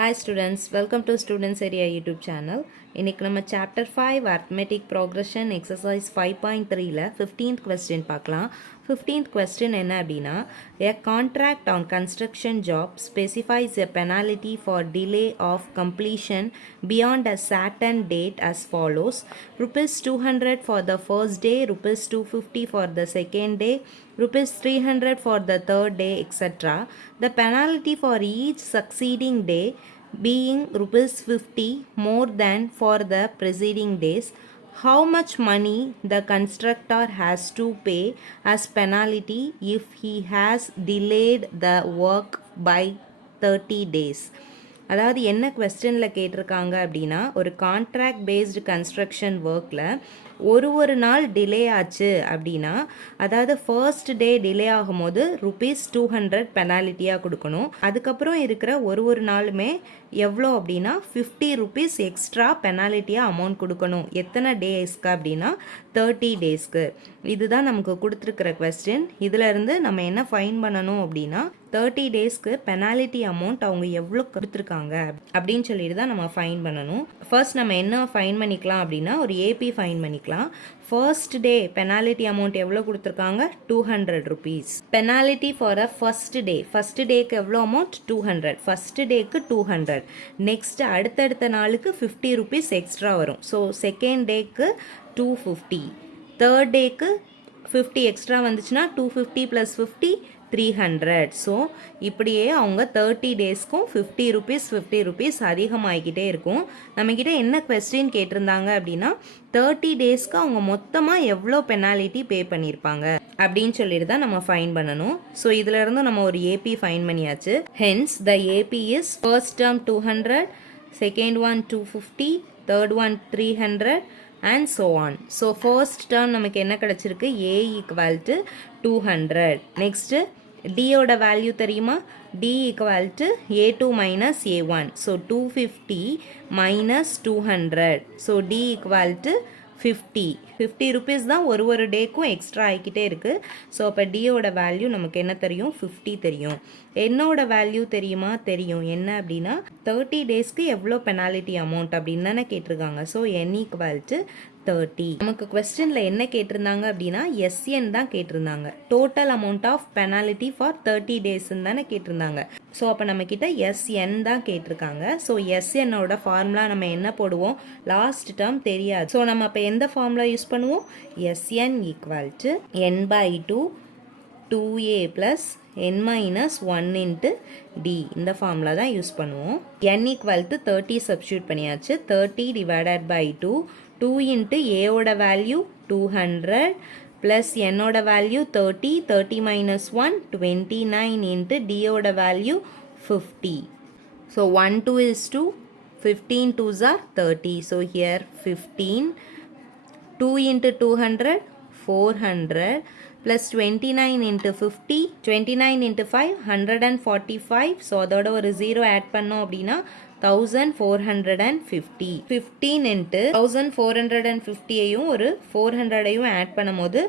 Hi students, welcome to Students Area YouTube channel. இன்னைக்கு நம்ம chapter 5 arithmetic progression exercise 5.3ல 15th question பார்க்கலாம். 15th question என்ன அப்படின்னா, a contract on construction job specifies a penalty for delay of completion beyond a certain date as follows: rupees 200 for the first day, rupees 250 for the second day, rupees 300 for the third day, etc. The penalty for each succeeding day being rupees 50 more than for the preceding days. How much money the constructor has to pay as penalty if he has delayed the work by 30 days? அதாவது என்ன கொஸ்டினில் கேட்டிருக்காங்க அப்படின்னா, ஒரு contract based construction ஒர்க்கில் ஒரு நாள் delay ஆச்சு அப்படின்னா, அதாவது ஃபர்ஸ்ட் டே டிலே ஆகும்போது rupees 200 பெனாலிட்டியாக கொடுக்கணும். அதுக்கப்புறம் இருக்கிற ஒரு நாளுமே எவ்வளோ அப்படின்னா 50 rupees எக்ஸ்ட்ரா பெனாலிட்டியாக அமௌண்ட் கொடுக்கணும். எத்தனை டேஸ்க்கு அப்படின்னா 30 டேஸ்க்கு. இதுதான் நமக்கு கொடுத்துருக்கிற கொஸ்டின். இதிலேருந்து நம்ம என்ன ஃபைன் பண்ணணும் அப்படின்னா, 30 டேஸ்க்கு பெனாலிட்டி அமௌண்ட் அவங்க எவ்வளோ கொடுத்துருக்காங்க அப்படின்னு சொல்லிட்டு தான் நம்ம ஃபைன் பண்ணணும். ஃபர்ஸ்ட் நம்ம என்ன ஃபைன் பண்ணிக்கலாம் அப்படின்னா, ஒரு ஏபி ஃபைன் பண்ணிக்கலாம். ஃபர்ஸ்ட் டே பெனாலிட்டி அமௌண்ட் எவ்வளோ கொடுத்துருக்காங்க? 200 rupees. Penalty for a first day. First டேக்கு எவ்வளோ அமௌண்ட்? 200. ஃபர்ஸ்ட் டேக்கு 200. நெக்ஸ்ட் அடுத்தடுத்த நாளுக்கு 50 rupees எக்ஸ்ட்ரா வரும். ஸோ செகண்ட் டேக்கு 250. தேர்ட் டேக்கு 50 எக்ஸ்ட்ரா வந்துச்சுன்னா 250 + 50 300. ஸோ இப்படியே அவங்க 30 டேஸ்க்கும் 50 rupees அதிகமாகிக்கிட்டே இருக்கும். நம்மக்கிட்ட என்ன கொஸ்டின் கேட்டிருந்தாங்க அப்படின்னா, 30 டேஸ்க்கு அவங்க மொத்தமாக எவ்வளோ பெனாலிட்டி பே பண்ணியிருப்பாங்க அப்படின்னு சொல்லிட்டு தான் நம்ம ஃபைன் பண்ணணும். ஸோ இதில் இருந்து நம்ம ஒரு ஏபி ஃபைன் பண்ணியாச்சு. Hence the AP is first term 200, second one 250, third one 300 and so on. So first term நமக்கு என்ன கிடைச்சிருக்கு? A equal to 200. next D ஓட வேல்யூ தெரியுமா? D equal to A2 minus A1. so 250 minus 200. so D equal to 50 rupees தான் ஒரு டேக்கும் extra ஆகிக்கிட்டே இருக்குது. So அப்போ டியோட வேல்யூ நமக்கு என்ன தெரியும்? 50 தெரியும். என்னோட வேல்யூ தெரியுமா? தெரியும். என்ன அப்படின்னா 30 டேஸ்க்கு எவ்வளோ பெனாலிட்டி அமௌண்ட் அப்படின்னு தானே கேட்டிருக்காங்க. So n equal to 30. நமக்கு கொஸ்டினில் என்ன கேட்டிருந்தாங்க அப்படின்னா, SN தான் கேட்டிருந்தாங்க. Total amount of penalty for 30 டேஸ்ன்னு தானே கேட்டிருந்தாங்க. ஸோ அப்போ நம்மக்கிட்ட SN தான் கேட்டிருக்காங்க. ஸோ SNோட ஃபார்முலா நம்ம என்ன போடுவோம்? லாஸ்ட் டேர்ம் தெரியாது. ஸோ நம்ம அப்போ எந்த ஃபார்முலா யூஸ் பண்ணுவோம்? SN equal to n/2 2a plus n minus 1 into d. இந்த ஃபார்முலா தான் யூஸ் பண்ணுவோம். n equal to 30 சப்ஸ்டியூட் பண்ணியாச்சு. 30 divided by 2. 2 into a ஓட வேல்யூ 200 plus n ஓட வேல்யூ 30. 30 minus 1 29 into d ஓட value 50. So 1 2 is 2. 15 2s are 30. So here 15. 2 into 200 400 plus 29 into 50. 29 into 5 145. So அதோட ஒரு 0 add பண்ணோம் அப்படின்னா 1450. 15 into 1450ஐயும் ஒரு 400ஐயும் ஆட் பண்ணும் போது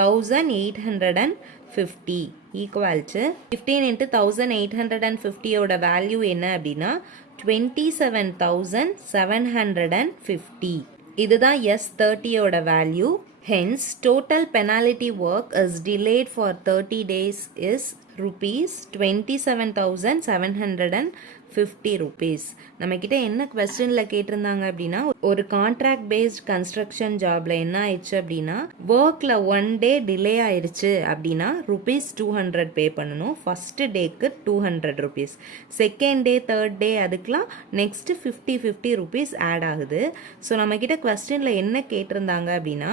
1850 equal to 15 into 1850 ஓட வேல்யூ என்ன அப்படின்னா 27,750. இதுதான் S30 ஓட value. Hence, total penalty work is delayed for 30 days is rupees 27,750 rupees. நம்மக்கிட்ட என்ன கொஸ்டினில் கேட்டிருந்தாங்க அப்படின்னா, ஒரு கான்ட்ராக்ட் பேஸ்ட் கன்ஸ்ட்ரக்ஷன் ஜாபில் என்ன ஆயிடுச்சு அப்படின்னா, ஒர்க்கில் 1 டே டிலே ஆயிடுச்சு அப்படின்னா rupees 200 பே பண்ணணும். ஃபஸ்ட்டு டேக்கு 200 rupees. Second day third day அதுக்கெலாம் நெக்ஸ்ட்டு 50 rupees ஆட் ஆகுது. ஸோ நம்மக்கிட்ட கொஸ்டினில் என்ன கேட்டிருந்தாங்க அப்படின்னா,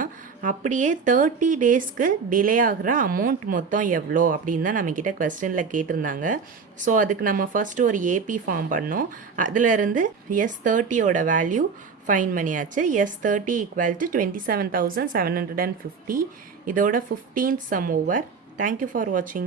அப்படியே 30 டேஸ்க்கு டிலே ஆகிற அமௌண்ட் மொத்தம் எவ்வளோ அப்படின்னு தான் நம்மக்கிட்ட கொஸ்டினில் கேட்டிருந்தாங்க. ஸோ அதுக்கு நம்ம ஃபஸ்ட்டு ஒரு ஏபி ஃபார்ம் பண்ணோம். அதிலிருந்து S30ஓட வேல்யூ ஃபைன் பண்ணியாச்சு. S30 equal to 27,750. இதோட 15th sum over. Thank you for watching.